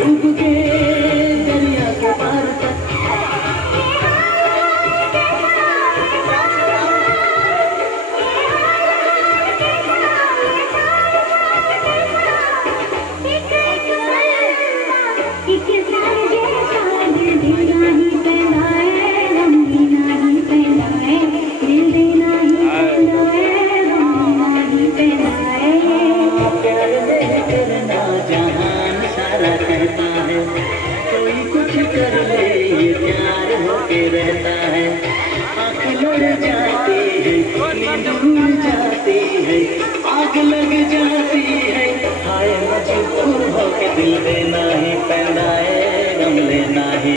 डूब के दरिया के पार तक कहता है कोई कुछ कर ले ये प्यार होके रहता है। आँख लड़ जाती है नींद उड़ जाती है आग लग जाती है हाय मजबूर होके दिल में